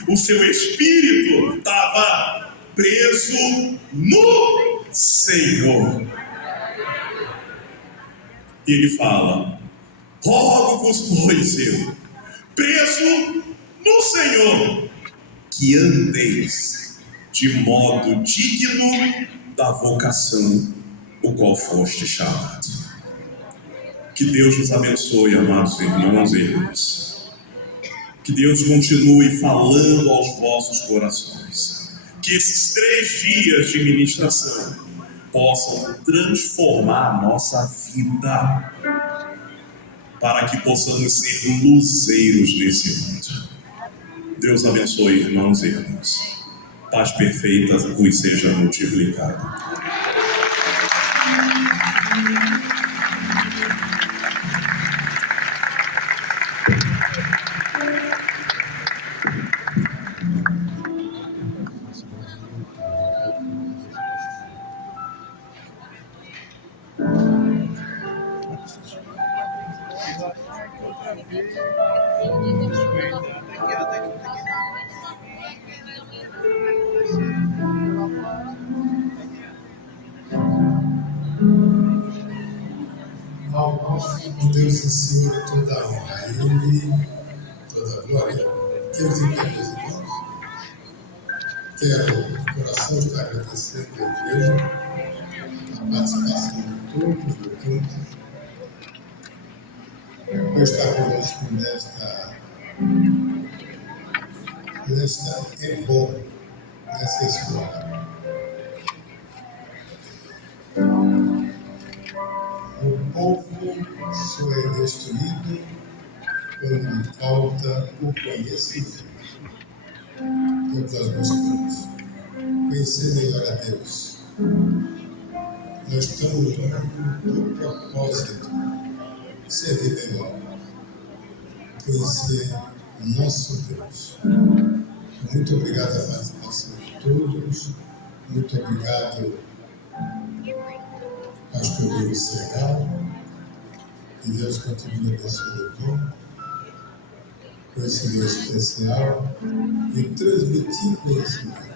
o seu espírito estava preso no Senhor. E ele fala: rogo-vos, pois, eu, preso no Senhor, que andeis de modo digno da vocação o qual foste chamado. Que Deus nos abençoe, amados irmãos e irmãs. Que Deus continue falando aos vossos corações. Que esses 3 dias de ministração possam transformar a nossa vida, para que possamos ser luzeiros nesse mundo. Deus abençoe, irmãos e irmãs. Paz perfeita vos seja multiplicada. Ao nosso Deus e Senhor toda a honra, a Ele toda a glória. Temos em pé, meus irmãos. Quero o coração estar agradecendo à igreja a participação de todos do campo. Por estar conosco nessa escola. O povo só é destruído quando lhe falta o conhecimento. É o que nós buscamos. Conhecer melhor a Deus. Nós estamos no propósito de servir melhor. Conhecer nosso Deus. Muito obrigado à participação de todos. Muito obrigado, Pastor Deus Segal. Que Deus continue abençoando o povo com esse Deus especial e transmitir conhecimento.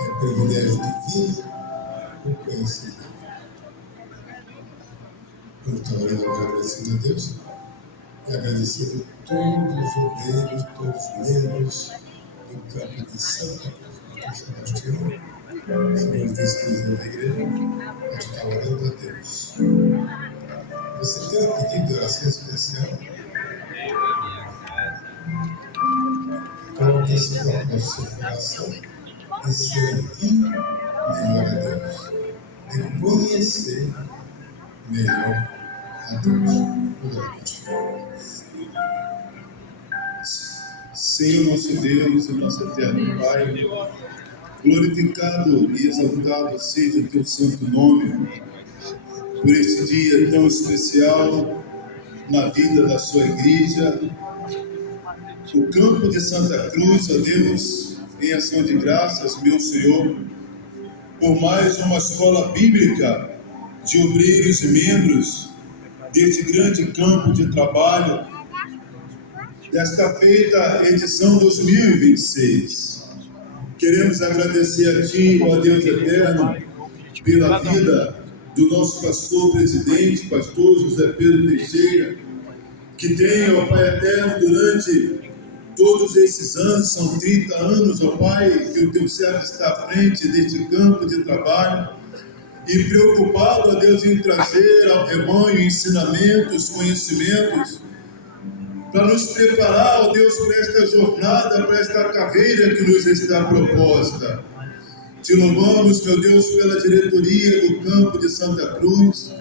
É privilégio divino o conhecimento. Quando estou orando agora, agradecendo a Deus e agradecendo todos os obreiros, todos os membros do campo de Santa Cruz de Sebastião, segundo vice-presidente da igreja, está orando a Deus. Você tem um pedido de oração especial? Coloque esse propósito no seu coração de servir melhor a Deus, de conhecer melhor a Deus. Senhor nosso Deus e nosso eterno Pai, glorificado e exaltado seja o teu santo nome, por este dia tão especial na vida da sua igreja, o campo de Santa Cruz, ó Deus, em ação de graças, meu Senhor, por mais uma escola bíblica de obreiros e membros deste grande campo de trabalho, desta feita edição 2026. Queremos agradecer a Ti, ó Deus eterno, pela vida do nosso pastor presidente, pastor José Pedro Teixeira, que tem, ó Pai eterno, durante todos esses anos, são 30 anos, ó Pai, que o Teu servo está à frente deste campo de trabalho, e preocupado, ó Deus, em trazer ao rebanho ensinamentos, conhecimentos, para nos preparar, ó Deus, para esta jornada, para esta carreira que nos está proposta. Te louvamos, meu Deus, pela diretoria do campo de Santa Cruz,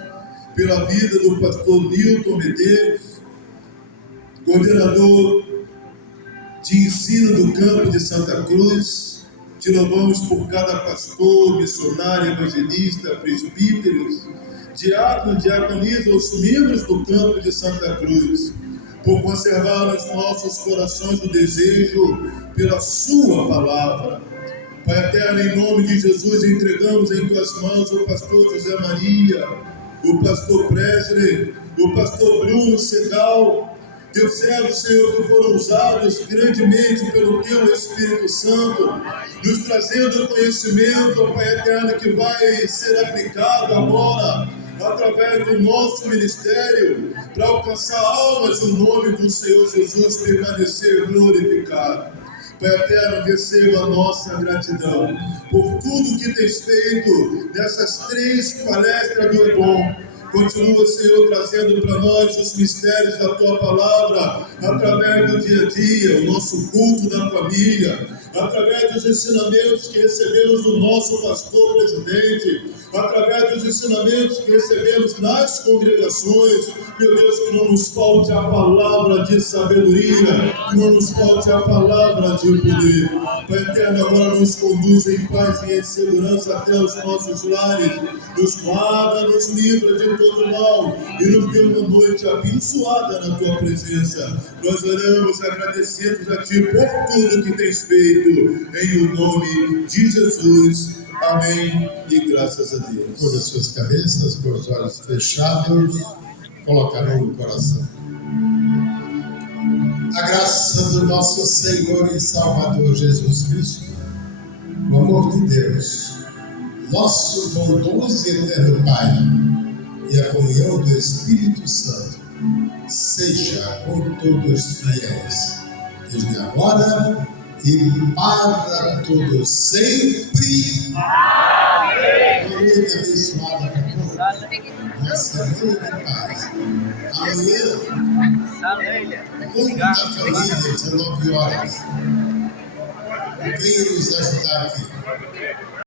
pela vida do pastor Nilton Medeiros, coordenador de ensino do campo de Santa Cruz. Te louvamos por cada pastor, missionário, evangelista, presbíteros, diácono, diaconisa, os membros do campo de Santa Cruz, por conservar nos nossos corações o desejo pela sua palavra. Pai eterno, em nome de Jesus, entregamos em tuas mãos o pastor José Maria, o pastor Presley, o pastor Bruno Segal, teus servos, Senhor, que foram usados grandemente pelo teu Espírito Santo, nos trazendo conhecimento, Pai eterno, que vai ser aplicado agora, através do nosso ministério, para alcançar almas no nome do Senhor Jesus, permanecer glorificado. Pai eterno, receba a nossa gratidão por tudo que tens feito nessas 3 palestras do Ebom. Continua, Senhor, trazendo para nós os mistérios da Tua Palavra, através do dia a dia, o nosso culto da família, através dos ensinamentos que recebemos do nosso pastor presidente, através dos ensinamentos que recebemos nas congregações. Meu Deus, que não nos falte a palavra de sabedoria, que não nos falte a palavra de poder. Pai eterno, agora nos conduz em paz e em segurança até os nossos lares, nos guarda, nos livra de todo mal e nos dê uma noite abençoada na Tua presença. Nós oramos agradecidos a Ti por tudo que tens feito, em o nome de Jesus. Amém e graças a Deus. Por as suas cabeças, com os olhos fechados, coloca a mão no coração. A graça do nosso Senhor e Salvador Jesus Cristo, o amor de Deus, nosso bondoso e eterno Pai, e a comunhão do Espírito Santo, seja com todos os fiéis, desde agora e para todos sempre. Amém. Uma noite abençoada para todos. Uma semana de paz. Amanhã, culto da família, 19 horas. Venha nos ajudar aqui.